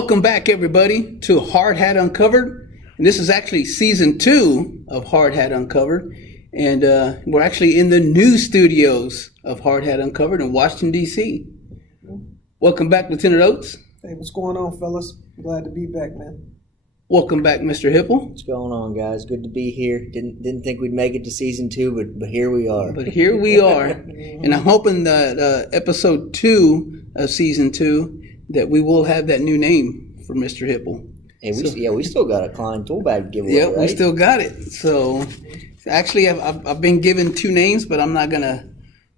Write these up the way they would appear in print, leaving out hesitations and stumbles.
Welcome back, everybody, to HardHat Uncovered. And this is actually season 2 of HardHat Uncovered. And we're actually in the new studios of HardHat Uncovered in Washington, D.C. Welcome back, Lieutenant Oates. Hey, what's going on, fellas? Glad to be back, man. Welcome back, Mr. Hipple. What's going on, guys? Good to be here. Didn't think we'd make it to season 2, but here we are. But here we are. And I'm hoping that episode 2 of season 2, that we will have that new name for Mr. Hipple. Hey, we still got a Klein tool bag giveaway, Yeah, right? we still got it. So actually, I've been given 2 names, but I'm not gonna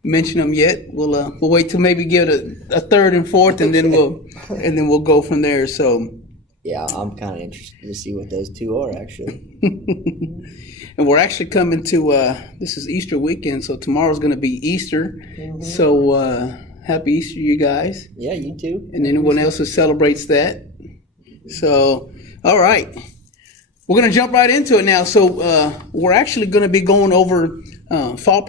mention them yet. We'll wait till maybe give it a third and fourth, and then we'll go from there. So yeah, I'm kind of interested to see what those 2 are actually. And we're actually coming to this is Easter weekend, so tomorrow's gonna be Easter. Mm-hmm. So happy Easter, you guys. Yeah, you too. And anyone else who celebrates that. So all right, we're gonna jump right into it now. So we're actually gonna be going over fall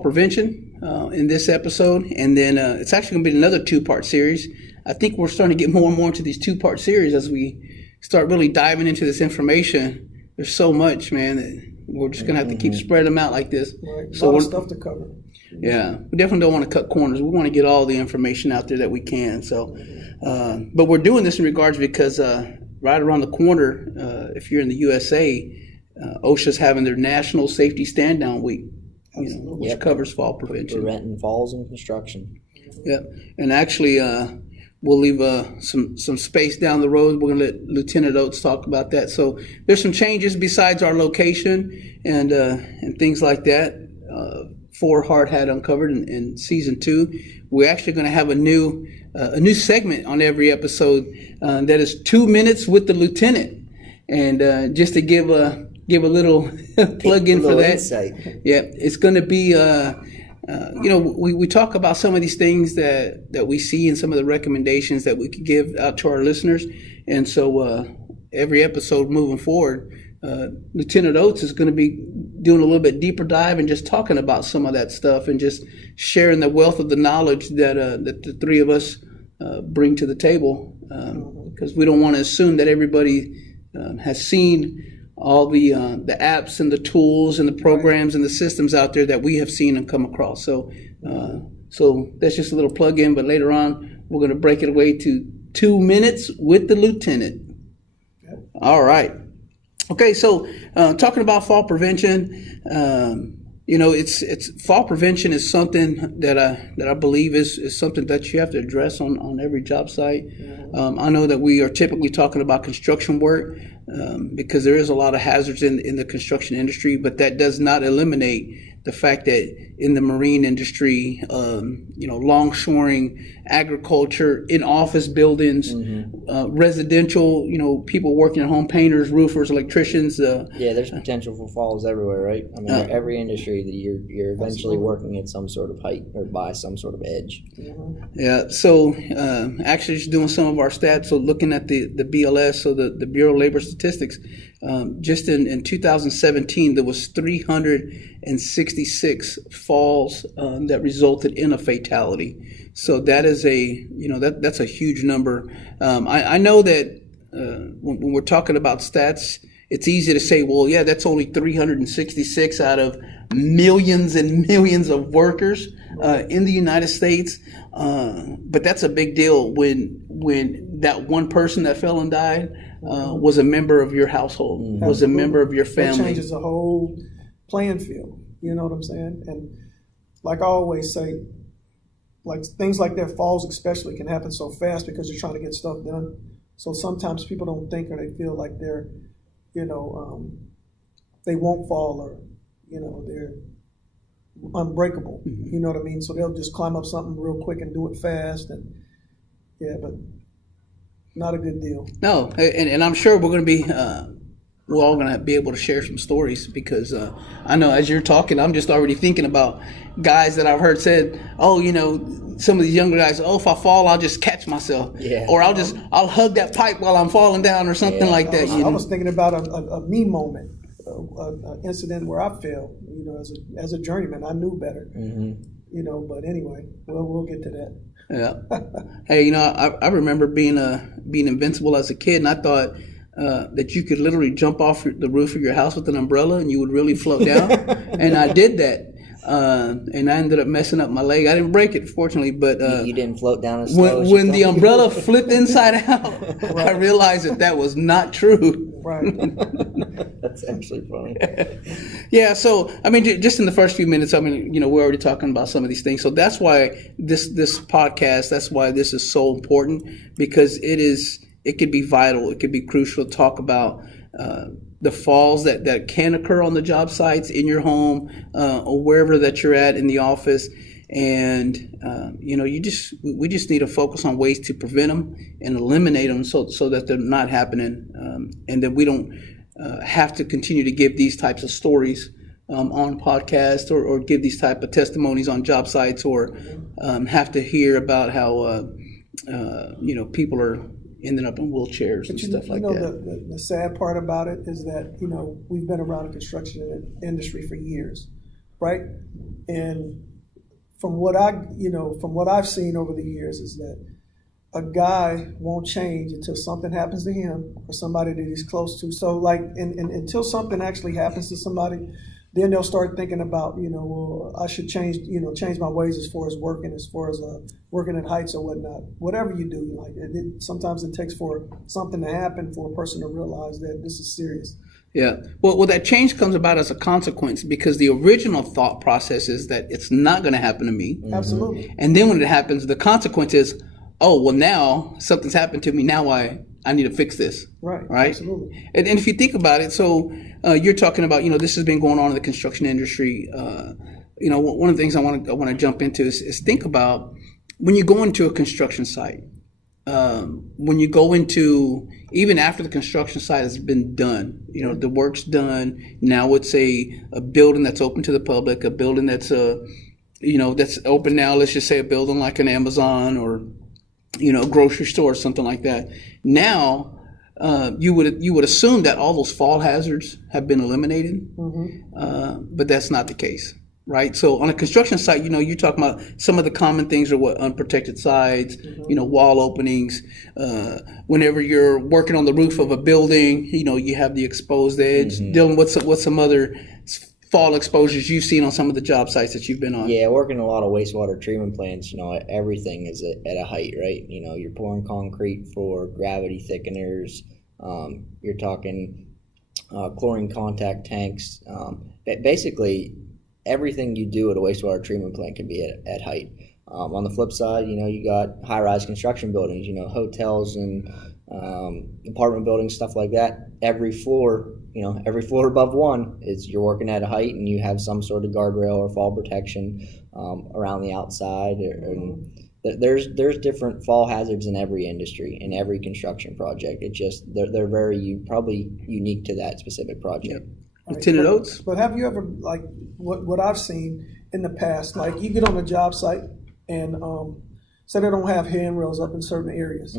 prevention in this episode, and then it's actually going to be another 2-part series. I think we're starting to get more and more into these 2-part series as we start really diving into this information. There's so much, man, that we're just going to have to keep spreading them out like this. Right. So a lot of stuff to cover. Yeah, we definitely don't want to cut corners. We want to get all the information out there that we can. So, but we're doing this in regards because right around the corner, if you're in the USA, OSHA's having their National Safety Stand Down Week. Which covers fall prevention. Preventing falls in construction. Yep. And actually, we'll leave some space down the road. We're going to let Lieutenant Oates talk about that. So there's some changes besides our location and things like that for HardHat Uncovered in season 2. We're actually going to have a new segment on every episode that is 2 minutes with the lieutenant, and just to give a little plug in for that. Insight. Yeah, it's going to be, we talk about some of these things that we see and some of the recommendations that we could give out to our listeners. And so every episode moving forward, Lieutenant Oates is going to be doing a little bit deeper dive and just talking about some of that stuff and just sharing the wealth of the knowledge that the 3 of us bring to the table, because we don't want to assume that everybody has seen all the apps and the tools and the programs and the systems out there that we have seen and come across. So that's just a little plug-in, but later on, we're going to break it away to 2 minutes with the lieutenant. All right. Okay, so talking about fall prevention, it's fall prevention is something that I believe is something that you have to address on every job site. I know that we are typically talking about construction work, because there is a lot of hazards in the construction industry, but that does not eliminate the fact that in the marine industry, longshoring, agriculture, in office buildings, residential, people working at home, painters, roofers, electricians. Yeah, there's potential for falls everywhere, right? I mean, every industry that you're eventually working at some sort of height or by some sort of edge. Yeah, so actually just doing some of our stats, so looking at the BLS, so the Bureau of Labor Statistics, just in 2017, there was 366 falls that resulted in a fatality. So that is that's a huge number. I know that when we're talking about stats, it's easy to say, well, yeah, that's only 366 out of millions and millions of workers in the United States. But that's a big deal when that one person that fell and died was a member of your household, was a member of your family. That changes the whole playing field. You know what I'm saying? And like I always say, like things like that, falls especially, can happen so fast because you're trying to get stuff done. So sometimes people don't think, or they feel like they're, they won't fall, or, they're unbreakable. You know what I mean? So they'll just climb up something real quick and do it fast. And yeah, but not a good deal. No, and I'm sure we're all going to be able to share some stories, because I know as you're talking, I'm just already thinking about guys that I've heard said, some of these younger guys, if I fall, I'll just catch myself. Yeah. Or I'll hug that pipe while I'm falling down or something like that. I was thinking about a me moment, an incident where I fell, as a journeyman. I knew better, but anyway, we'll get to that. Yeah. Hey, I remember being invincible as a kid, and I thought that you could literally jump off the roof of your house with an umbrella and you would really float down. And I did that. And I ended up messing up my leg. I didn't break it, fortunately, but You didn't float down as slow as when you the thought. umbrella flipped inside out, I realized that was not true. Right. That's actually funny. Yeah, so I mean, just in the first few minutes, I mean, we're already talking about some of these things. So that's why this podcast, that's why this is so important, because it could be vital, it could be crucial to talk about the falls that can occur on the job sites, in your home, or wherever that you're at in the office. And we just need to focus on ways to prevent them and eliminate them, so that they're not happening, and that we don't have to continue to give these types of stories on podcasts, or give these type of testimonies on job sites, or have to hear about how people are ending up in wheelchairs and stuff like that. The sad part about it is that we've been around the construction industry for years, right? And from what I've seen over the years is that a guy won't change until something happens to him or somebody that he's close to. So like, and until something actually happens to somebody, then they'll start thinking about, well, I should change my ways as far as working at heights or whatnot. Whatever you do, like sometimes it takes for something to happen for a person to realize that this is serious. Yeah. Well, that change comes about as a consequence, because the original thought process is that it's not going to happen to me. Mm-hmm. Absolutely. And then when it happens, the consequence is, oh, well, now something's happened to me. Now I need to fix this. Right. Right. Absolutely. And if you think about it, so you're talking about, this has been going on in the construction industry. One of the things I want to jump into is think about when you go into a construction site. When you go into, even after the construction site has been done, the work's done. Now it's a building that's open to the public, a building that's that's open now. Let's just say a building like an Amazon or grocery store or something like that. Now you would assume that all those fall hazards have been eliminated, but that's not the case. Right. So on a construction site, you're talking about some of the common things are unprotected sides, wall openings. Whenever you're working on the roof of a building, you have the exposed edge. Dylan, what's some other fall exposures you've seen on some of the job sites that you've been on? Yeah, working a lot of wastewater treatment plants, everything is at a height, right? You're pouring concrete for gravity thickeners. You're talking chlorine contact tanks. Basically, everything you do at a wastewater treatment plant can be at height. On the flip side, you got high-rise construction buildings, hotels and apartment buildings, stuff like that. Every floor above one is you're working at a height, and you have some sort of guardrail or fall protection around the outside. There's different fall hazards in every industry, in every construction project. It's just they're very probably unique to that specific project. Yep. Lieutenant Oates? But have you ever, like what I've seen in the past, like you get on a job site and say they don't have handrails up in certain areas,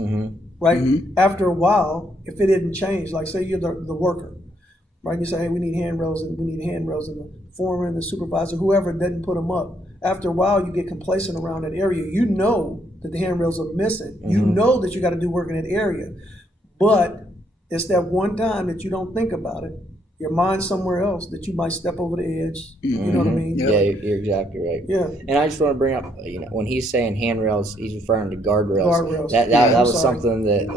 right? Mm-hmm. After a while, if it didn't change, like say you're the worker, right? You say, hey, we need handrails, and the foreman, the supervisor, whoever didn't put them up. After a while, you get complacent around that area. You know that the handrails are missing. Mm-hmm. You know that you got to do work in that area, but it's that one time that you don't think about it. Your mind somewhere else that you might step over the edge. You know what I mean? Yeah, you're exactly right. Yeah. And I just want to bring up, when he's saying handrails, he's referring to guardrails. Guardrails. That was something that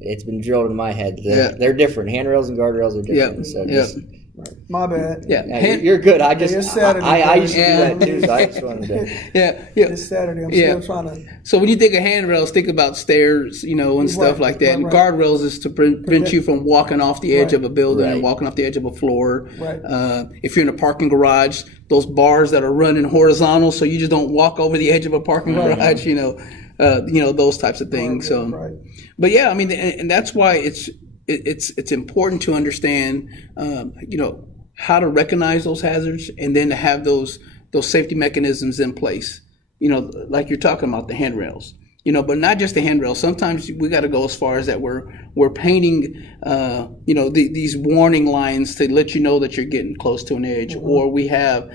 it's been drilled in my head. They're different. Handrails and guardrails are different. Yeah. So right. My bad. Yeah. You're good. I just it's Saturday, I used to do that too. So I just wanted to. Yeah. It's Saturday. I'm still trying to. So when you think of handrails, think about stairs, and stuff like that. And guardrails is to prevent you from walking off the edge of a building and walking off the edge of a floor. Right. If you're in a parking garage, those bars that are running horizontal, so you just don't walk over the edge of a parking garage. Those types of things. But yeah, I mean, and that's why it's important to understand, how to recognize those hazards, and then to have those safety mechanisms in place. Like you're talking about the handrails. but not just the handrail. Sometimes we got to go as far as that we're painting, these warning lines to let you know that you're getting close to an edge, or we have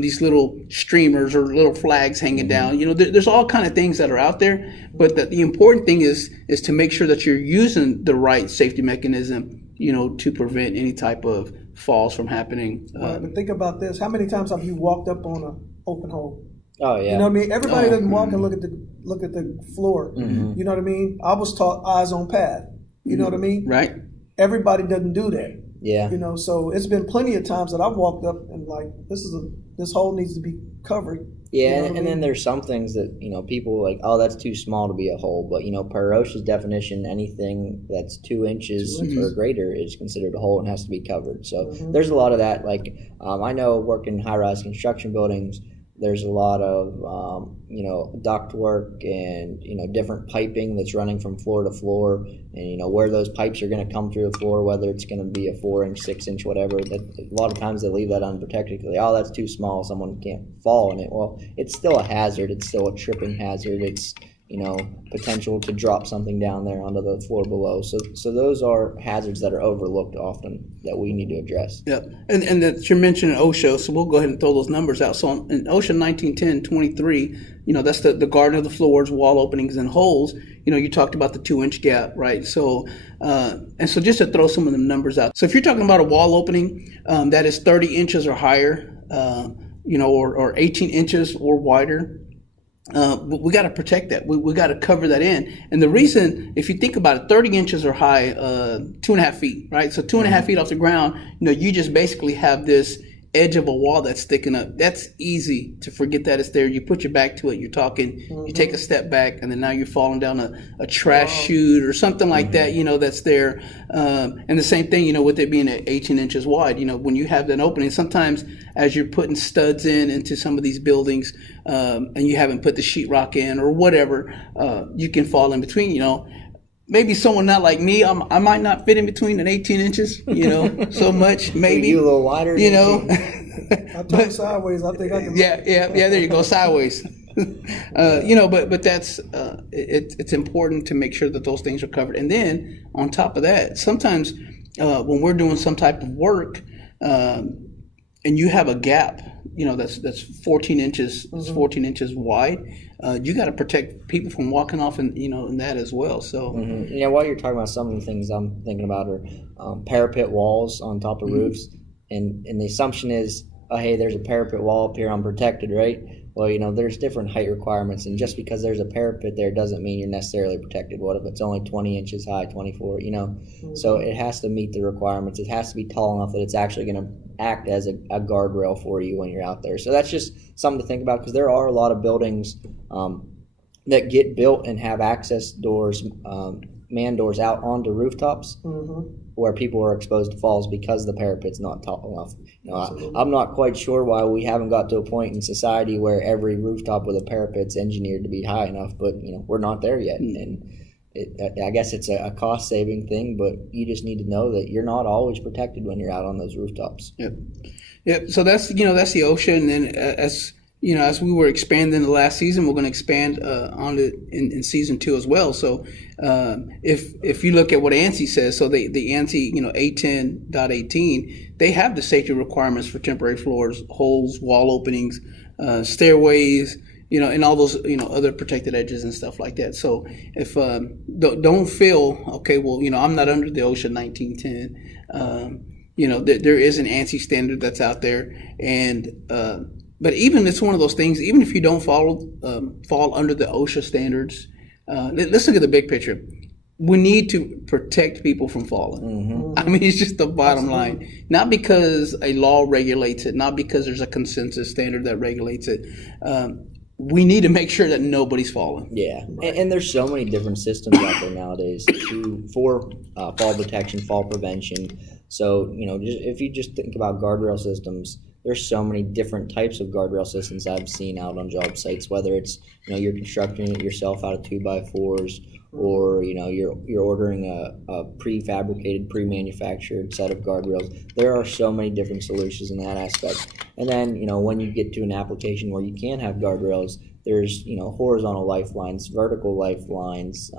these little streamers or little flags hanging down. There's all kind of things that are out there, but the important thing is to make sure that you're using the right safety mechanism, to prevent any type of falls from happening. But think about this: how many times have you walked up on an open hole? Oh yeah. You know what I mean? Everybody doesn't walk and look at the floor. You know what I mean? I was taught eyes on path. You know what I mean? Right. Everybody doesn't do that. Yeah. So it's been plenty of times that I've walked up and like, this hole needs to be covered. Yeah, and then there's some things that, people are like, oh, that's too small to be a hole. But, per OSHA's definition, anything that's 2 inches or greater is considered a hole and has to be covered. So there's a lot of that. Like, I know working in high-rise construction buildings, there's a lot of, duct work and, different piping that's running from floor to floor, and, where those pipes are going to come through the floor, whether it's going to be a 4-inch, 6-inch, whatever. That a lot of times they leave that unprotected because, oh, that's too small, someone can't fall in it. Well, it's still a hazard. It's still a tripping hazard. It's, potential to drop something down there onto the floor below. So those are hazards that are overlooked often that we need to address. Yeah, and that you're mentioning OSHA, so we'll go ahead and throw those numbers out. So in OSHA 1910-23, that's the guarding of the floors, wall openings, and holes. You talked about the 2-inch gap, right? So, so just to throw some of the numbers out. So if you're talking about a wall opening that is 30 inches or higher, or 18 inches or wider, we got to protect that. We got to cover that in. And the reason, if you think about it, 30 inches or high, 2.5 feet, right? So 2.5 feet off the ground, you just basically have this edge of a wall that's sticking up. That's easy to forget that it's there. You put your back to it, you're talking, you take a step back, and then now you're falling down a trash chute or something like that, that's there. And the same thing, with it being at 18 inches wide, when you have that opening, sometimes as you're putting studs into some of these buildings, and you haven't put the sheetrock in or whatever, you can fall in between, Maybe someone not like me, I might not fit in between an 18 inches, so much, maybe. You a little wider. I turn sideways, I think I can. Yeah, there you go, sideways. But that's, it's important to make sure that those things are covered. And then on top of that, sometimes when we're doing some type of work, and you have a gap, that's 14 inches, 14 inches wide, you got to protect people from walking off in that as well. So while you're talking about some of the things I'm thinking about are parapet walls on top of roofs, and the assumption is, oh, hey, there's a parapet wall up here, I'm protected, right? Well, there's different height requirements, and just because there's a parapet there doesn't mean you're necessarily protected. What if it's only 20 inches high, 24, So it has to meet the requirements. It has to be tall enough that it's actually going to act as a guardrail for you when you're out there. So that's just something to think about, because there are a lot of buildings that get built and have access doors, man doors out onto rooftops, where people are exposed to falls because the parapet's not tall enough. I'm not quite sure why we haven't got to a point in society where every rooftop with a parapet's engineered to be high enough, but we're not there yet. And I guess it's a cost-saving thing, but you just need to know that you're not always protected when you're out on those rooftops. Yep. So that's the OSHA, and then as we were expanding the last season, we're going to expand on it in season 2 as well. So if you look at what ANSI says, so the ANSI, A10.18, they have the safety requirements for temporary floors, holes, wall openings, stairways, and all those, other protected edges and stuff like that. So if don't feel, okay, well, I'm not under the OSHA 1910. There is an ANSI standard that's out there, and but even it's one of those things. Even if you don't fall under the OSHA standards, let's look at the big picture. We need to protect people from falling. I mean, it's just the bottom line. Not because a law regulates it, not because there's a consensus standard that regulates it. We need to make sure that nobody's falling. Yeah, and there's so many different systems out there nowadays for fall detection, fall prevention. So, if you just think about guardrail systems, there's so many different types of guardrail systems I've seen out on job sites, whether it's, you're constructing it yourself out of 2x4s, or, you're ordering a prefabricated, pre-manufactured set of guardrails. There are so many different solutions in that aspect. And then, when you get to an application where you can have guardrails, There's horizontal lifelines, vertical lifelines,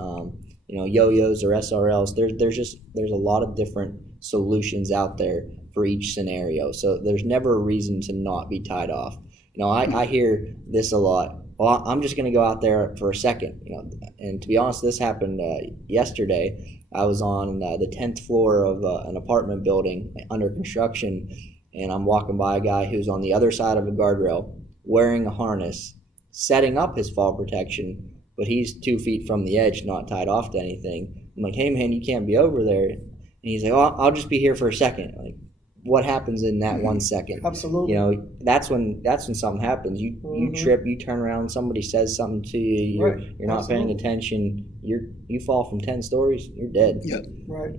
yo-yos or SRLs. There's a lot of different solutions out there for each scenario. So there's never a reason to not be tied off. I hear this a lot. Well, I'm just going to go out there for a second. And to be honest, this happened yesterday. I was on the 10th floor of an apartment building under construction, and I'm walking by a guy who's on the other side of a guardrail wearing a harness, setting up his fall protection, but he's 2 feet from the edge, not tied off to anything. I'm like, hey, man, you can't be over there. And he's like, oh, I'll just be here for a second. Like, what happens in that 1 second? Absolutely. That's when something happens. You trip, you turn around, somebody says something to you, you're not paying attention, you fall from 10 stories, you're dead. Yep. Right.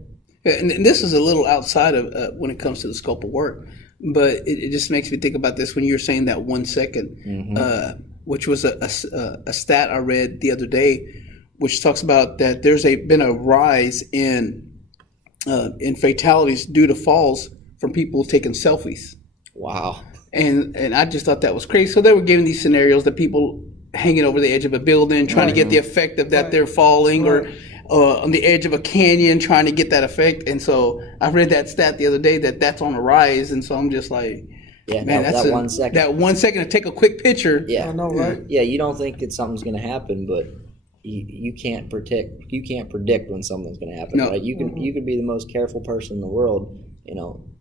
And this is a little outside of when it comes to the scope of work, but it just makes me think about this when you're saying that 1 second, which was a stat I read the other day, which talks about that there's been a rise in fatalities due to falls from people taking selfies. Wow. And I just thought that was crazy. So they were giving these scenarios that people hanging over the edge of a building, trying to get the effect of that they're falling, or on the edge of a canyon, trying to get that effect. And so I read that stat the other day that's on the rise. And so I'm just like, man, that's that 1 second. That 1 second to take a quick picture. I know, right? Yeah, you don't think that something's going to happen, but you can't predict. You can't predict when something's going to happen, right? You could be the most careful person in the world.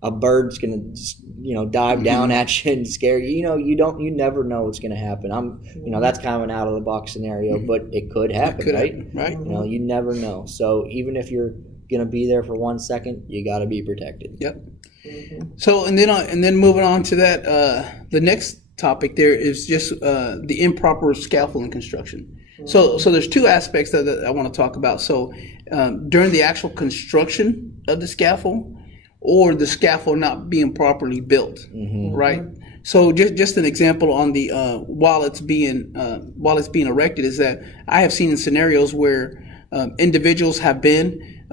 A bird's going to dive down at you and scare you. You never know what's going to happen. That's kind of an out of the box scenario, but it could happen, right? Right. You never know. So even if you're going to be there for 1 second, you got to be protected. Yep. So and then moving on to that, the next topic there is just the improper scaffolding construction. So there's two aspects that I want to talk about. So during the actual construction of the scaffold, or the scaffold not being properly built, right? So just an example on the while it's being erected is that I have seen in scenarios where individuals have been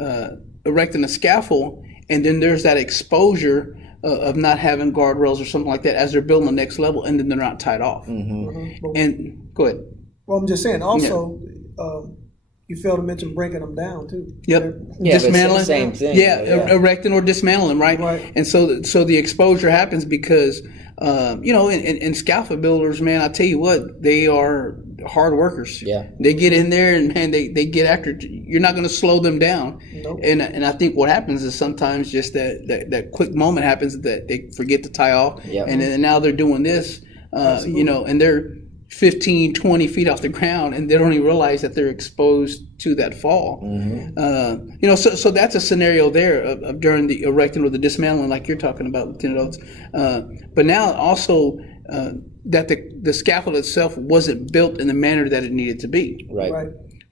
erecting a scaffold, and then there's that exposure of not having guardrails or something like that as they're building the next level, and then they're not tied off. And go ahead. Well, I'm just saying. Also, you failed to mention breaking them down too. Yep. Yeah, dismantling. it's the same thing. Erecting or dismantling, right? And so the exposure happens because and scaffold builders, man, I tell you what, they are hard workers. Yeah. They get in there and man, they get after it. You're not going to slow them down. Nope. And I think what happens is sometimes just that quick moment happens that they forget to tie off. Yep. And then now they're doing this, and they're 15, 20 feet off the ground, and they don't even realize that they're exposed to that fall. So that's a scenario there of during the erecting or the dismantling, like you're talking about, Lieutenant Oates. But now also that the scaffold itself wasn't built in the manner that it needed to be.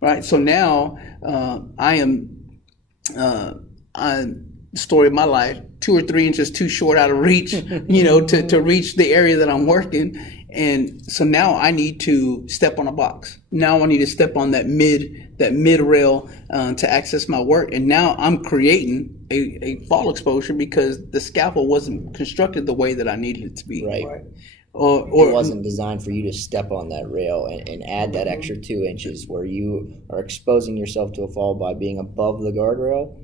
Right. So now I'm story of my life, 2 or 3 inches too short out of reach, to reach the area that I'm working. And so now I need to step on a box. Now I need to step on that mid rail to access my work. And now I'm creating a fall exposure because the scaffold wasn't constructed the way that I needed it to be. Right. Or it wasn't designed for you to step on that rail and add that extra 2 inches where you are exposing yourself to a fall by being above the guardrail.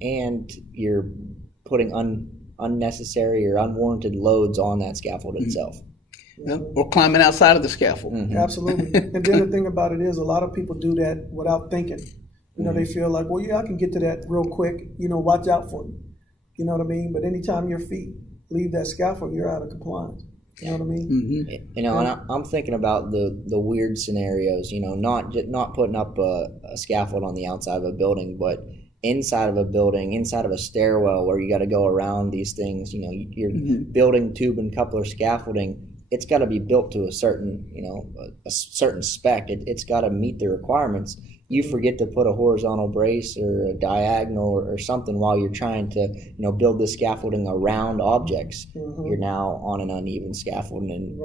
And you're putting unnecessary or unwarranted loads on that scaffold itself. Or climbing outside of the scaffold. Absolutely. And then the thing about it is a lot of people do that without thinking. They feel like, well, yeah, I can get to that real quick. Watch out for me. You know what I mean? But anytime your feet leave that scaffold, you're out of compliance. You know what I mean? And I'm thinking about the weird scenarios. Not putting up a scaffold on the outside of a building, but inside of a building, inside of a stairwell where you got to go around these things. You're building tube and coupler scaffolding. It's got to be built to a certain, a certain spec. It's got to meet the requirements. You forget to put a horizontal brace or a diagonal or something while you're trying to, build the scaffolding around objects. You're now on an uneven scaffolding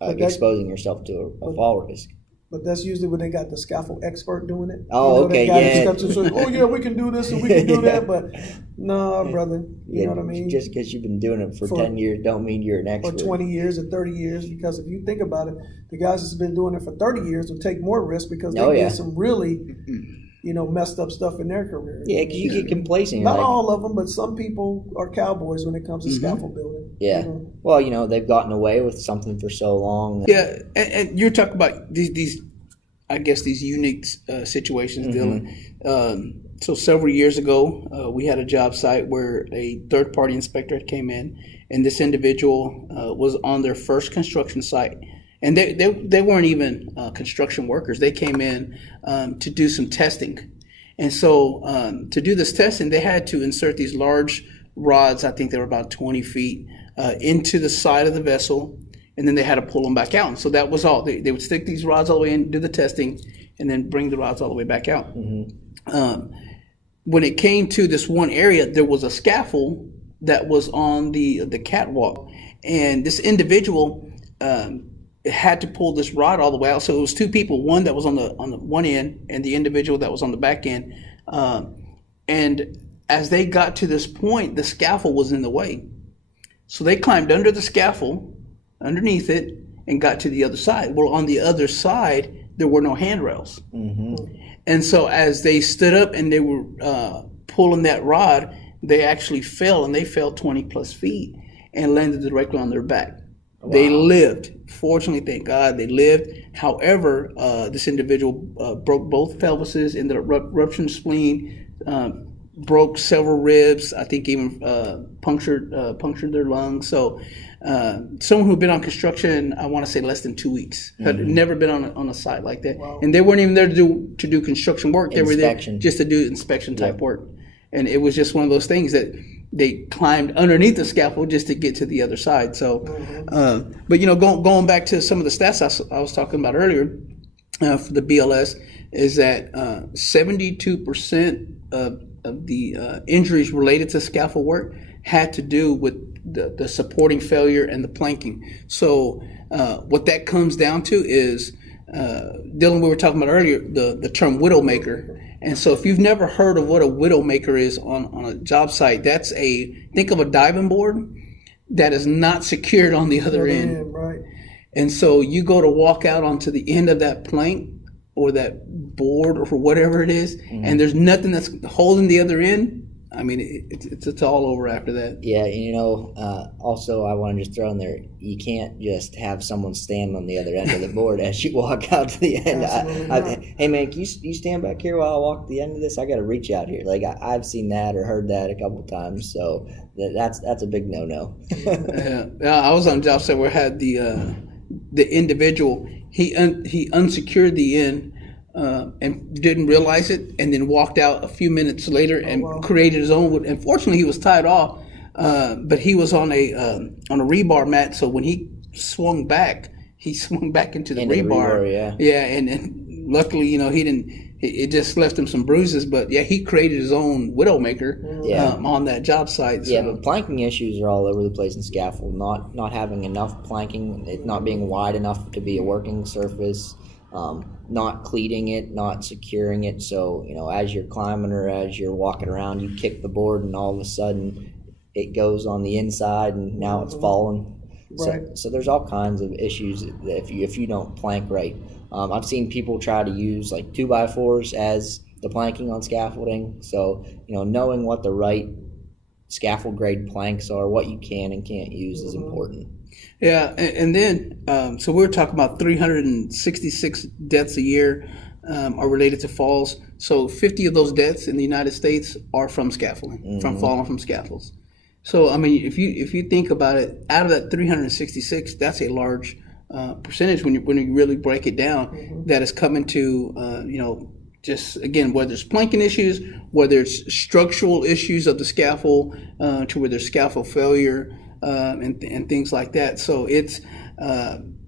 and, exposing yourself to a fall risk. But that's usually when they got the scaffold expert doing it. Oh, okay, that guy yeah. that steps in and says, oh yeah, we can do this and we can do that. But no, brother, you know what I mean? Just because you've been doing it for 10 years don't mean you're an Or expert. 20 years or 30 years, because if you think about it, the guys that's been doing it for 30 years will take more risk because they did some really, messed up stuff in their career. Yeah, because you get complacent. Not all of them, but some people are cowboys when it comes to scaffold building. Yeah. Well, they've gotten away with something for so long. Yeah, and you're talking about these I guess these unique situations, Dylan. So several years ago, we had a job site where a third-party inspector came in, and this individual was on their first construction site. And they weren't even construction workers. They came in to do some testing. And so to do this testing, they had to insert these large rods, I think they were about 20 feet, into the side of the vessel, and then they had to pull them back out. And so that was all. They would stick these rods all the way in, do the testing, and then bring the rods all the way back out. When it came to this one area, there was a scaffold that was on the catwalk, and this individual had to pull this rod all the way out. So it was two people, one that was on the one end, and the individual that was on the back end. And as they got to this point, the scaffold was in the way. So they climbed under the scaffold, underneath it, and got to the other side. Well, on the other side, there were no handrails. And so as they stood up and they were pulling that rod, they actually fell, and they fell 20 plus feet and landed directly on their back. Wow. They lived. Fortunately, thank God, they lived. However, this individual broke both pelvises, ended up rupturing spleen, broke several ribs. I think even punctured their lungs. So someone who'd been on construction, I want to say less than 2 weeks, had never been on a site like that. Wow. And they weren't even there to do construction work. They were there just to do inspection type work. And it was just one of those things that they climbed underneath the scaffold just to get to the other side. So, but going back to some of the stats I was talking about earlier for the BLS, is that 72% of the injuries related to scaffold work had to do with the supporting failure and the planking. So what that comes down to is, Dylan, we were talking about earlier, the term widowmaker. And so if you've never heard of what a widowmaker is on a job site, that's think of a diving board that is not secured on the other end. Right. And so you go to walk out onto the end of that plank or that board or whatever it is, and there's nothing that's holding the other end. I mean, it's all over after that. Yeah, also I want to just throw in there, you can't just have someone stand on the other end of the board as you walk out to the end. Hey man, can you stand back here while I walk to the end of this? I got to reach out here. Like I've seen that or heard that a couple times, so that's a big no-no. Yeah, I was on a job site where I had the individual, he unsecured the end. And didn't realize it, and then walked out a few minutes later and created his own. And fortunately, he was tied off, but he was on a rebar mat. So when he swung back into the rebar. Yeah, and luckily, he didn't. It just left him some bruises, but yeah, he created his own widowmaker on that job site. So. Yeah, but planking issues are all over the place in scaffold. Not having enough planking, it not being wide enough to be a working surface. Not cleating it, not securing it. So, as you're climbing or as you're walking around, you kick the board and all of a sudden it goes on the inside and now it's falling. Right. So there's all kinds of issues if you don't plank right. I've seen people try to use like 2x4s as the planking on scaffolding. So, knowing what the right scaffold grade planks are, what you can and can't use is important. Yeah, and then, so we were talking about 366 deaths a year are related to falls. So 50 of those deaths in the United States are from scaffolding, from falling from scaffolds. So, I mean, if you think about it, out of that 366, that's a large percentage when you really break it down, that is coming to, just, again, whether it's planking issues, whether it's structural issues of the scaffold, to where there's scaffold failure, and things like that. So it's,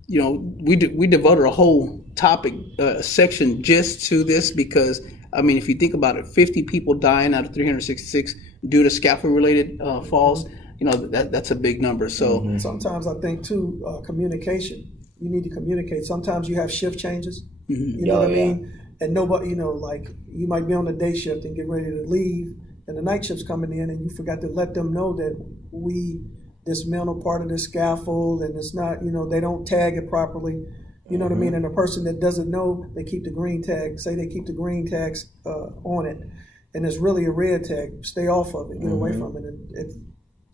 we devoted a whole topic section just to this because, I mean, if you think about it, 50 people dying out of 366 due to scaffold-related falls, that's a big number. So sometimes I think, too, communication. You need to communicate. Sometimes you have shift changes. You know what I mean? And nobody, you know, like you might be on the day shift and get ready to leave, and the night shift's coming in, and you forgot to let them know that we dismantle part of the scaffold, and it's not, you know, they don't tag it properly. You know what I mean? And a person that doesn't know, they keep the green tag, say they keep the green tags on it, and it's really a red tag. Stay off of it, get away from it. And if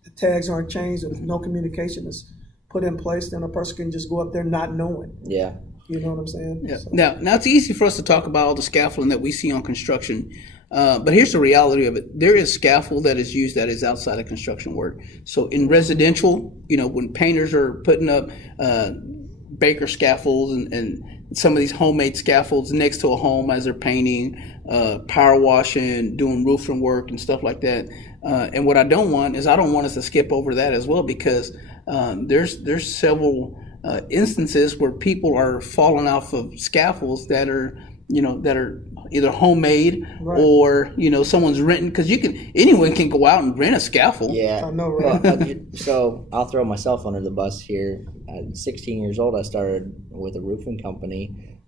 the tags aren't changed, if no communication is put in place, then a person can just go up there not knowing. Yeah. You know what I'm saying? Yeah. So. Now it's easy for us to talk about all the scaffolding that we see on construction, but here's the reality of it. There is scaffold that is used that is outside of construction work. So in residential, you know, when painters are putting up baker scaffolds and some of these homemade scaffolds next to a home as they're painting, power washing, doing roofing work and stuff like that. And what I don't want is I don't want us to skip over that as well, because there's several instances where people are falling off of scaffolds that are, you know, that are either homemade or, you know, someone's renting, because anyone can go out and rent a scaffold. Yeah. I know, right? Well, so I'll throw myself under the bus here. At 16 years old, I started with a roofing company,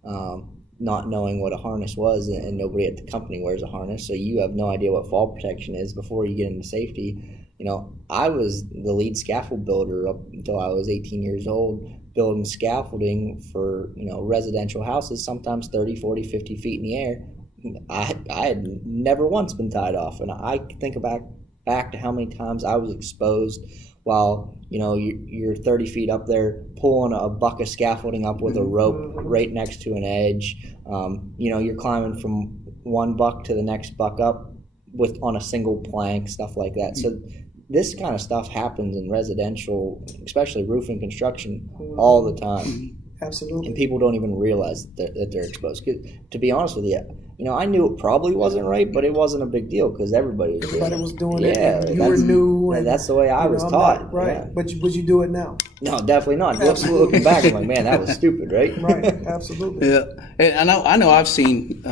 not knowing what a harness was, and nobody at the company wears a harness, so you have no idea what fall protection is before you get into safety. You know, I was the lead scaffold builder up until I was 18 years old, building scaffolding for, you know, residential houses, sometimes 30, 40, 50 feet in the air. I had never once been tied off, and I think back to how many times I was exposed while, you know, you're 30 feet up there pulling a buck of scaffolding up with a rope right next to an edge. You know, you're climbing from one buck to the next buck up on a single plank, stuff like that. So this kind of stuff happens in residential, especially roofing construction, all the time. Absolutely. And people don't even realize that they're exposed. 'Cause, to be honest with you, you know, I knew it probably wasn't right, but it wasn't a big deal because everybody was doing it. Yeah, you were new. And that's the way I was taught. Right. Yeah. But would you do it now? No, definitely not. Looking back, I'm like, man, that was stupid, right? Right. Absolutely. Yeah, and I know I've seen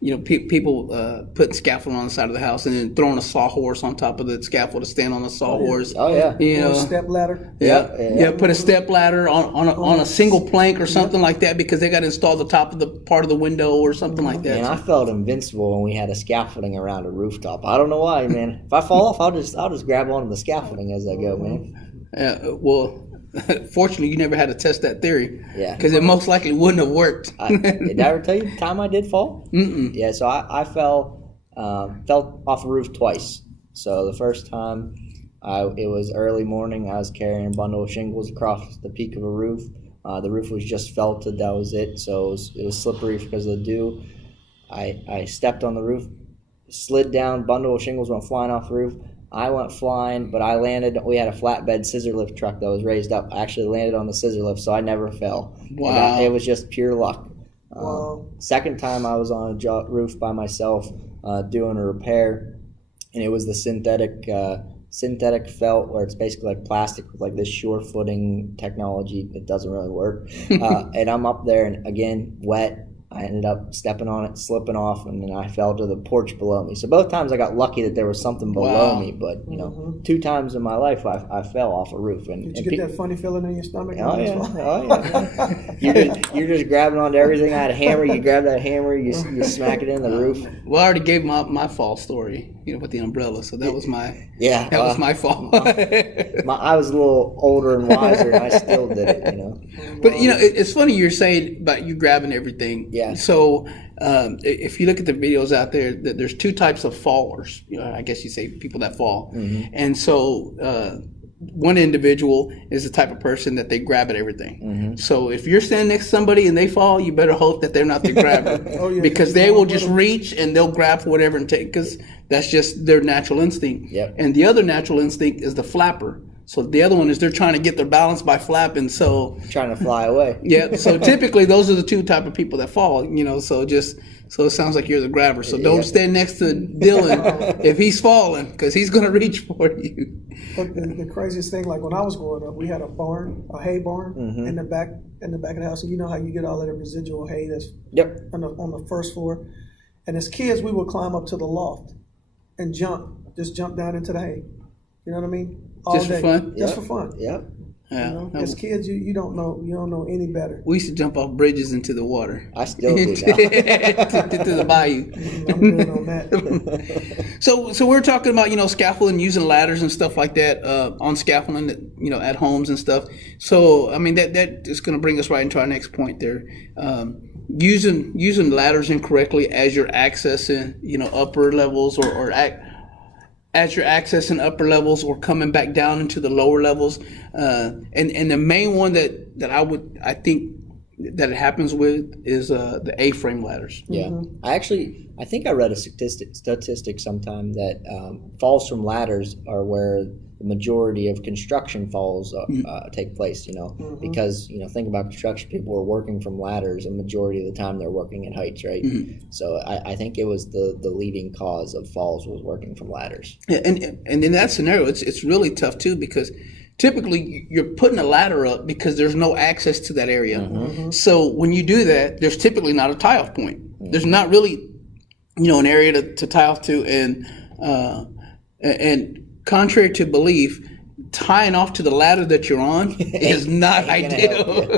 you know, people putting scaffolding on the side of the house and then throwing a sawhorse on top of the scaffold to stand on the sawhorse. Oh yeah. You know, step ladder. Yeah. Put a step ladder on a single plank or something like that because they got to install the top of the part of the window or something like that. And I felt invincible when we had a scaffolding around a rooftop. I don't know why, man. If I fall off, I'll just grab onto the scaffolding as I go, man. Well, fortunately, you never had to test that theory. Yeah. Because it most likely wouldn't have worked. Did I ever tell you the time I did fall? Mm-mm. Yeah, so I fell off a roof twice. So the first time, it was early morning. I was carrying a bundle of shingles across the peak of a roof. The roof was just felted. That was it. So it was slippery because of the dew. I stepped on the roof, slid down, bundle of shingles went flying off the roof. I went flying, but I landed. We had a flatbed scissor lift truck that was raised up. I actually landed on the scissor lift, so I never fell. Wow. It was just pure luck. Wow. Second time I was on a roof by myself doing a repair, and it was the synthetic felt, where it's basically like plastic with like this sure footing technology. It doesn't really work. And I'm up there, and again, wet. I ended up stepping on it, slipping off, and then I fell to the porch below me. So both times I got lucky that there was something below me, but, you know, 2 times in my life I fell off a roof. And, Did you get that funny feeling in your stomach? Oh, yeah. You're just grabbing onto everything. I had a hammer. You grab that hammer, you smack it in the roof. Well, I already gave my fall story, you know, with the umbrella, so that was was my fault. I was a little older and wiser, and I still did it, you know. But, you know, it's funny you're saying about you grabbing everything. Yeah. So if you look at the videos out there, there's 2 types of fallers. You know, I guess you say people that fall. Mm-hmm. And so one individual is the type of person that they grab at everything. Mm-hmm. So if you're standing next to somebody and they fall, you better hope that they're not the grabber. Because they will just reach and they'll grab for whatever and take, because that's just their natural instinct. Yep. And the other natural instinct is the flapper. So the other one is they're trying to get their balance by flapping. So trying to fly away. Yeah. So typically those are the 2 type of people that fall. You know. So it sounds like you're the grabber. So don't stand next to Dylan if he's falling, because he's gonna reach for you. But the craziest thing, like when I was growing up, we had a hay barn in the back of the house, and you know how you get all of the residual hay that's on the first floor. And as kids, we would climb up to the loft and jump down into the hay. You know what I mean? All Just day. for fun? Just for fun. Yep. Yeah. You know? As kids, you don't know any better. We used to jump off bridges into the water. I still do now. to the bayou. I'm good on that. So we're talking about, scaffolding, using ladders and stuff like that on scaffolding, at homes and stuff. So, I mean, that is going to bring us right into our next point there. Using ladders incorrectly as you're accessing, upper levels or as you're accessing upper levels or coming back down into the lower levels. And the main one that I think that it happens with is the A-frame ladders. Yeah, I think I read a statistic sometime that falls from ladders are where the majority of construction falls take place. Because think about construction, people are working from ladders, and majority of the time they're working at heights, right? So I think it was the leading cause of falls was working from ladders. Yeah, and in that scenario, it's really tough too, because typically you're putting a ladder up because there's no access to that area. So when you do that, there's typically not a tie-off point. There's not really, an area to tie off to, and contrary to belief, tying off to the ladder that you're on is not ideal,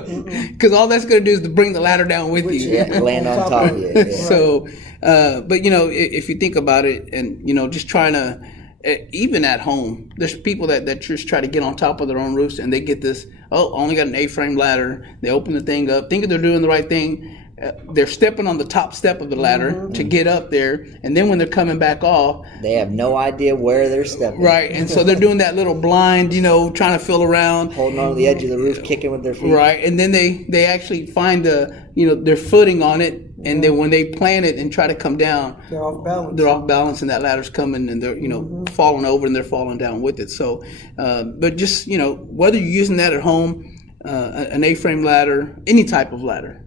because all that's going to do is to bring the ladder down with you. Land on top of you. Yeah. So, but if you think about it, and just trying to, even at home, there's people that just try to get on top of their own roofs, and they get this, only got an A-frame ladder. They open the thing up, thinking they're doing the right thing. They're stepping on the top step of the ladder to get up there, and then when they're coming back off, they have no idea where they're stepping. Right, and so they're doing that little blind, trying to feel around, holding on to the edge of the roof, kicking with their feet. Right, and then they actually find their footing on it, and then when they plant it and try to come down, They're off balance. They're off balance, and that ladder's coming, and they're falling over, and they're falling down with it. So, but just whether you're using that at home, an A-frame ladder, any type of ladder.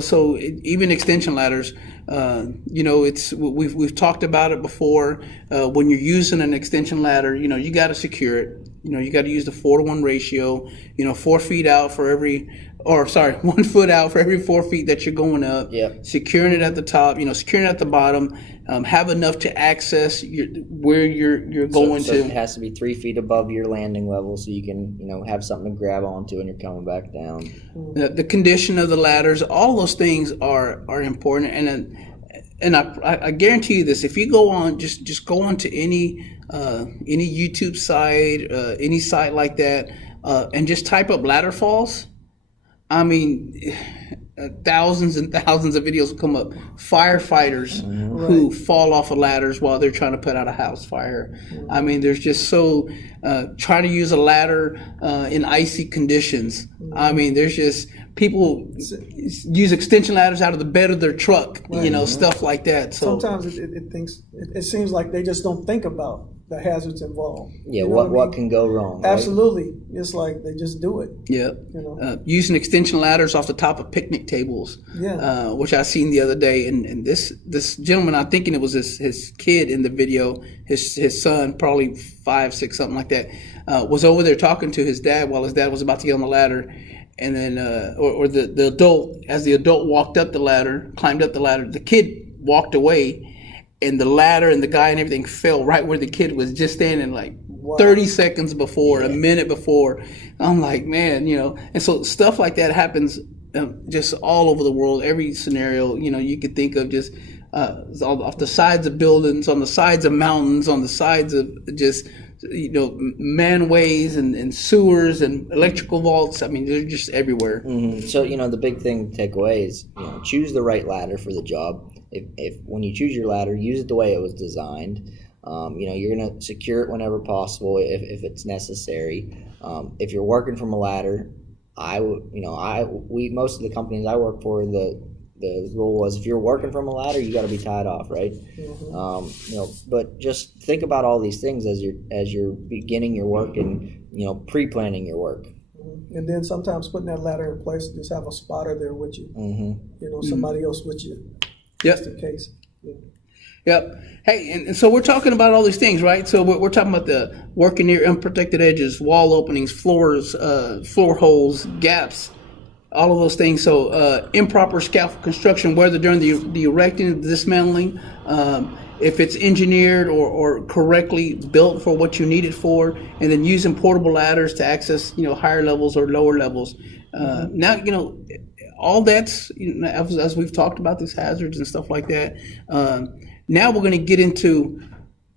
So even extension ladders, it's we've talked about it before. When you're using an extension ladder, you got to secure it. You got to use the 4-to-1 ratio. 4 feet out for every, 1 foot out for every 4 feet that you're going up. Yep. Securing it at the top, securing it at the bottom. Have enough to access where you're going so to. It has to be 3 feet above your landing level, so you can have something to grab onto when you're coming back down. The condition of the ladders, all those things are important, and I guarantee you this: if you go on, just go on to any YouTube site, any site like that, and just type up ladder falls. I mean, thousands and thousands of videos will come up. Firefighters who fall off of ladders while they're trying to put out a house fire. I mean, there's just trying to use a ladder in icy conditions. I mean, there's just people use extension ladders out of the bed of their truck, stuff like that. So sometimes it seems like they just don't think about the hazards involved. Yeah, what can go wrong? Right? Absolutely. It's like they just do it. Yeah. Using extension ladders off the top of picnic tables, which I seen the other day, and this gentleman, I'm thinking it was his kid in the video, his son, probably 5, 6, something like that, was over there talking to his dad while his dad was about to get on the ladder. And then, or the adult, as the adult walked up the ladder, climbed up the ladder, the kid walked away, and the ladder and the guy and everything fell right where the kid was just standing, like 30 seconds before, a minute before. I'm like, man, and so stuff like that happens just all over the world. Every scenario, you could think of, just off the sides of buildings, on the sides of mountains, on the sides of just manways and sewers and electrical vaults. I mean, they're just everywhere. So the big thing to take away is choose the right ladder for the job. If when you choose your ladder, use it the way it was designed. You're gonna secure it whenever possible if it's necessary. If you're working from a ladder, most of the companies I work for, the rule was if you're working from a ladder, you got to be tied off, right? But just think about all these things as you're beginning your work and pre-planning your work. And then sometimes putting that ladder in place, just have a spotter there with you. Somebody else with you. Yep. Just in case. Yep. Hey, and so we're talking about all these things, right? So we're talking about the working near unprotected edges, wall openings, floors, floor holes, gaps, all of those things. So improper scaffold construction, whether during the erecting, the dismantling, if it's engineered or correctly built for what you need it for, and then using portable ladders to access, higher levels or lower levels. Now, all that's, as we've talked about these hazards and stuff like that. Now we're going to get into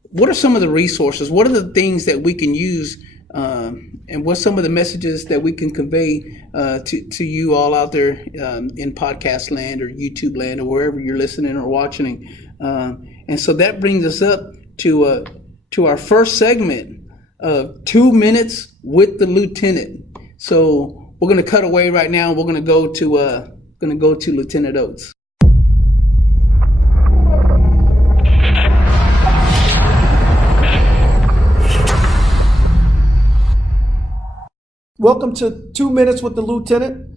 what are some of the resources, what are the things that we can use, and what's some of the messages that we can convey to you all out there in podcast land or YouTube land or wherever you're listening or watching. And so that brings us up to our first segment of 2 minutes with the lieutenant. So we're going to cut away right now. We're going to go to Lieutenant Oates. Welcome to 2 Minutes with the Lieutenant,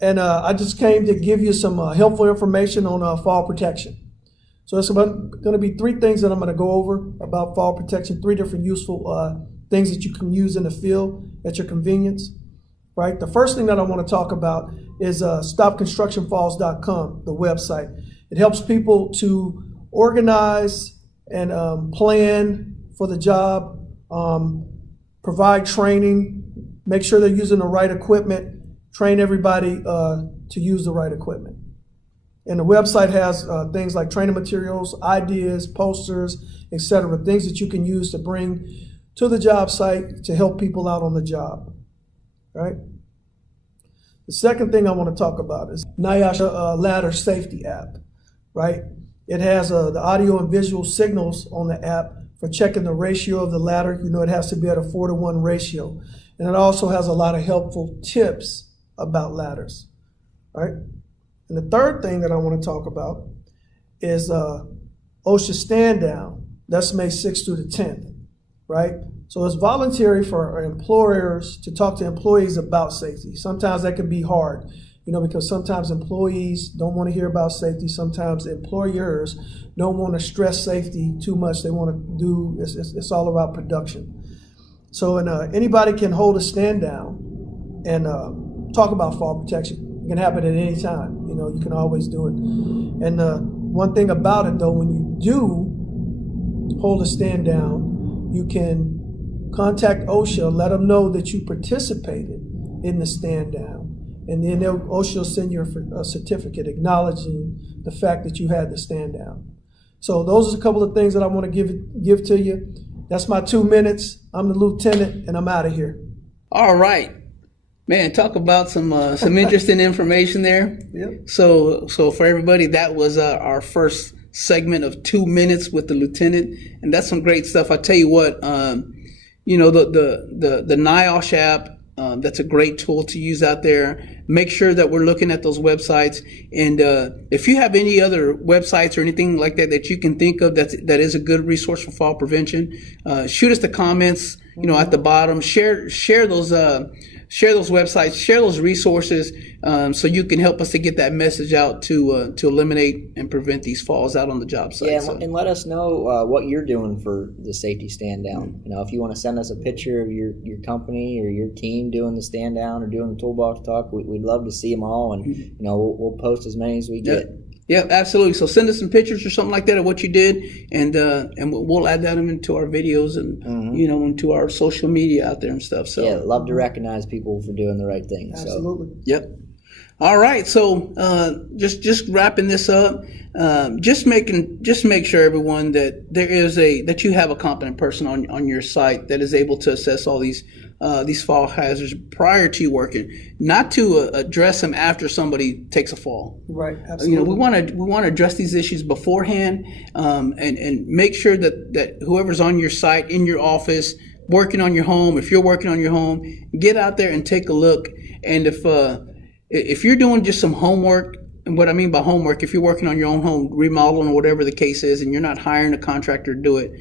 and I just came to give you some helpful information on fall protection. So it's going to be 3 things that I'm going to go over about fall protection, 3 different useful things that you can use in the field at your convenience, right? The first thing that I want to talk about is stopconstructionfalls.com, the website. It helps people to organize and plan for the job, provide training, make sure they're using the right equipment, train everybody to use the right equipment. And the website has things like training materials, ideas, posters, etc., things that you can use to bring to the job site to help people out on the job, right? The second thing I want to talk about is NIOSH ladder safety app, right? It has the audio and visual signals on the app for checking the ratio of the ladder. It has to be at a 4-to-1 ratio. And it also has a lot of helpful tips about ladders, right? And the third thing that I want to talk about is OSHA stand down. That's May 6th through the 10th, right? So it's voluntary for employers to talk to employees about safety. Sometimes that can be hard, because sometimes employees don't want to hear about safety. Sometimes employers don't want to stress safety too much. They want to do, it's all about production. So anybody can hold a stand down and talk about fall protection. It can happen at any time. You can always do it. And one thing about it, though, when you do hold a stand down, you can contact OSHA, let them know that you participated in the stand down. And then OSHA will send you a certificate acknowledging the fact that you had the stand down. So those are a couple of things that I want to give to you. That's my 2 minutes. I'm the lieutenant, and I'm out of here. All right, man. Talk about some interesting information there. Yep. So for everybody, that was our first segment of 2 minutes with the lieutenant, and that's some great stuff. I tell you what, the NIOSH app. That's a great tool to use out there. Make sure that we're looking at those websites. And if you have any other websites or anything like that you can think of that is a good resource for fall prevention, shoot us the comments, at the bottom. Share those websites, share those resources, so you can help us to get that message out to eliminate and prevent these falls out on the job site. Yeah, and let us know what you're doing for the safety stand down. If you want to send us a picture of your company or your team doing the stand down or doing the toolbox talk, we'd love to see them all, and we'll post as many as we get. Yeah, absolutely. So send us some pictures or something like that of what you did, and we'll add that into our videos and into our social media out there and stuff. So yeah, love to recognize people for doing the right thing. Absolutely. So, yep. All right. So just wrapping this up. Just make sure, everyone, that that you have a competent person on your site that is able to assess all these fall hazards prior to you working, not to address them after somebody takes a fall. Right. Absolutely. We want to address these issues beforehand, and make sure that whoever's on your site, in your office, working on your home, if you're working on your home, get out there and take a look. And if you're doing just some homework, and what I mean by homework, if you're working on your own home, remodeling or whatever the case is, and you're not hiring a contractor to do it,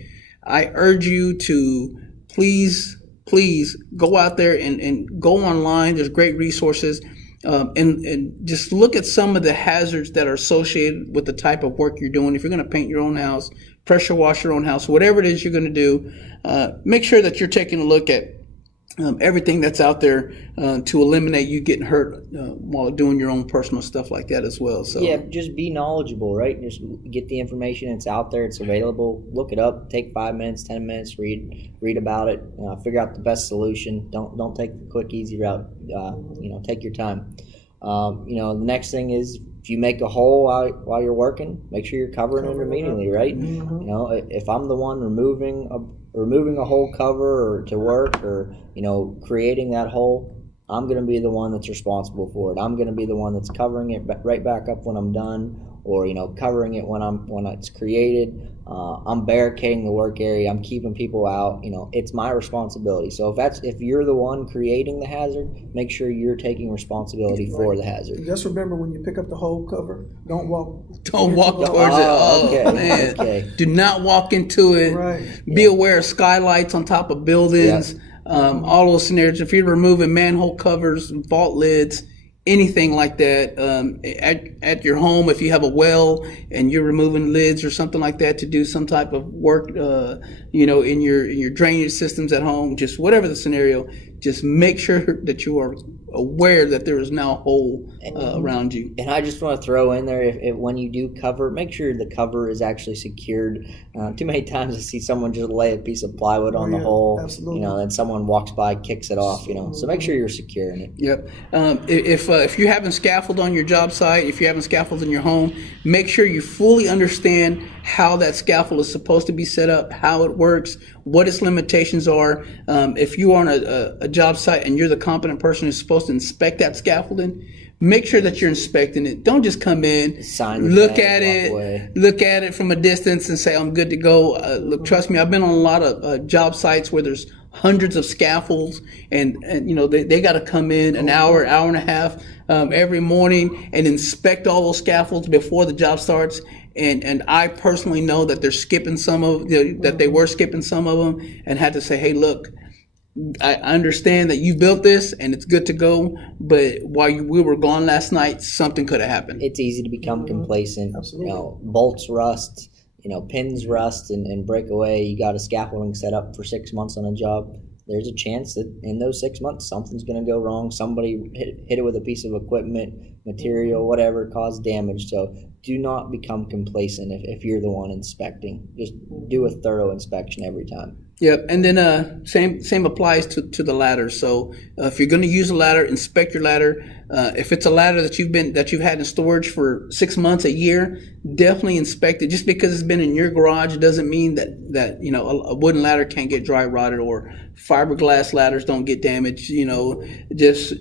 I urge you to please go out there and go online. There's great resources, and just look at some of the hazards that are associated with the type of work you're doing. If you're going to paint your own house, pressure wash your own house, whatever it is you're going to do, make sure that you're taking a look at everything that's out there to eliminate you getting hurt while doing your own personal stuff like that as well. So yeah, just be knowledgeable, right? Just get the information. It's out there. It's available. Look it up. Take 5 minutes, 10 minutes. Read about it. Figure out the best solution. Don't take the quick, easy route. Take your time. The next thing is, if you make a hole while you're working, make sure you're covering it immediately, right? Mm-hmm. If I'm the one removing a hole cover or to work or creating that hole, I'm going to be the one that's responsible for it. I'm going to be the one that's covering it right back up when I'm done, or covering it when it's created. I'm barricading the work area. I'm keeping people out. It's my responsibility. So if you're the one creating the hazard, make sure you're taking responsibility for the hazard. Just remember, when you pick up the hole cover, don't walk towards it. Oh, okay. Man. Okay. Do not walk into it. Right. Be aware of skylights on top of buildings. Yeah. All those scenarios. If you're removing manhole covers, vault lids, anything like that, at your home, if you have a well and you're removing lids or something like that to do some type of work, in your drainage systems at home, just whatever the scenario, just make sure that you are aware that there is now a hole around you. And I just want to throw in there, if when you do cover, make sure the cover is actually secured. Too many times I see someone just lay a piece of plywood on the hole, absolutely. Then someone walks by, kicks it off, so make sure you're securing it. Yep. If you haven't scaffold on your job site, if you haven't scaffold in your home, make sure you fully understand how that scaffold is supposed to be set up, how it works, what its limitations are. If you are on a job site and you're the competent person who's supposed to inspect that scaffolding, make sure that you're inspecting it. Don't just come in, look at it from a distance and say, I'm good to go. Look, trust me, I've been on a lot of job sites where there's hundreds of scaffolds, and they got to come in an hour and a half every morning and inspect all those scaffolds before the job starts. And I personally know that they're skipping that they were skipping some of them, and had to say, hey, look, I understand that you built this and it's good to go, but while we were gone last night, something could have happened. It's easy to become complacent. Absolutely. Bolts rust, pins rust and break away. You got a scaffolding set up for 6 months on a job. There's a chance that in those 6 months, something's going to go wrong. Somebody hit it with a piece of equipment, material, whatever, cause damage. So do not become complacent if you're the one inspecting. Just do a thorough inspection every time. Yep, and then same applies to the ladder. So if you're going to use a ladder, inspect your ladder. If it's a ladder that you've had in storage for 6 months, a year, definitely inspect it. Just because it's been in your garage doesn't mean that a wooden ladder can't get dry rotted, or fiberglass ladders don't get damaged. Just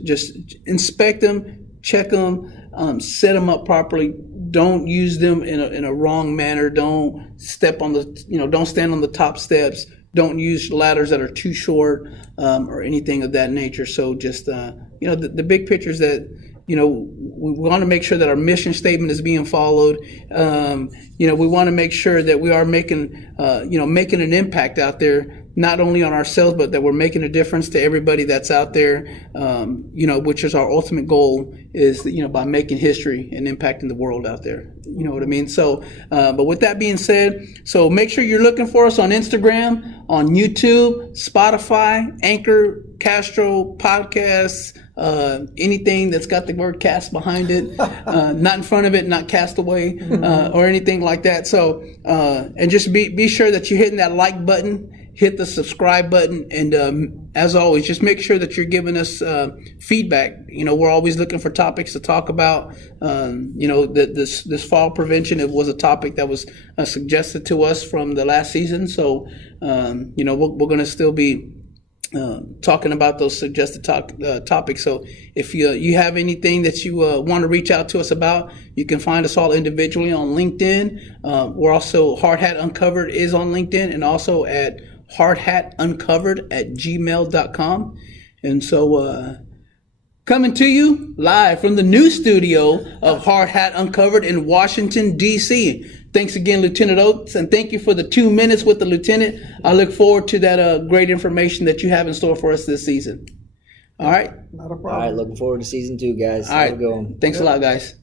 inspect them, check them, set them up properly. Don't use them in a wrong manner. Don't step on don't stand on the top steps. Don't use ladders that are too short or anything of that nature. So just, the big picture is that, we want to make sure that our mission statement is being followed. We want to make sure that we are making an impact out there, not only on ourselves, but that we're making a difference to everybody that's out there, which is our ultimate goal, is, by making history and impacting the world out there. You know what I mean? So, but with that being said, so make sure you're looking for us on Instagram, on YouTube, Spotify, Anchor, Castro, Podcasts, anything that's got the word cast behind it, not in front of it, not cast away, or anything like that. So, and just be sure that you're hitting that like button, hit the subscribe button, and as always, just make sure that you're giving us feedback. We're always looking for topics to talk about. This fall prevention, it was a topic that was suggested to us from the last season. So, we're going to still be talking about those suggested topics. So if you have anything that you want to reach out to us about, you can find us all individually on LinkedIn. We're also HardHat Uncovered is on LinkedIn, and also at hardhatuncovered@gmail.com. And so coming to you live from the new studio of HardHat Uncovered in Washington, D.C. Thanks again, Lieutenant Oates, and thank you for the 2 minutes with the Lieutenant. I look forward to that great information that you have in store for us this season. All right. Not a problem. All right, looking forward to season 2, guys. All right. Thanks a lot, guys.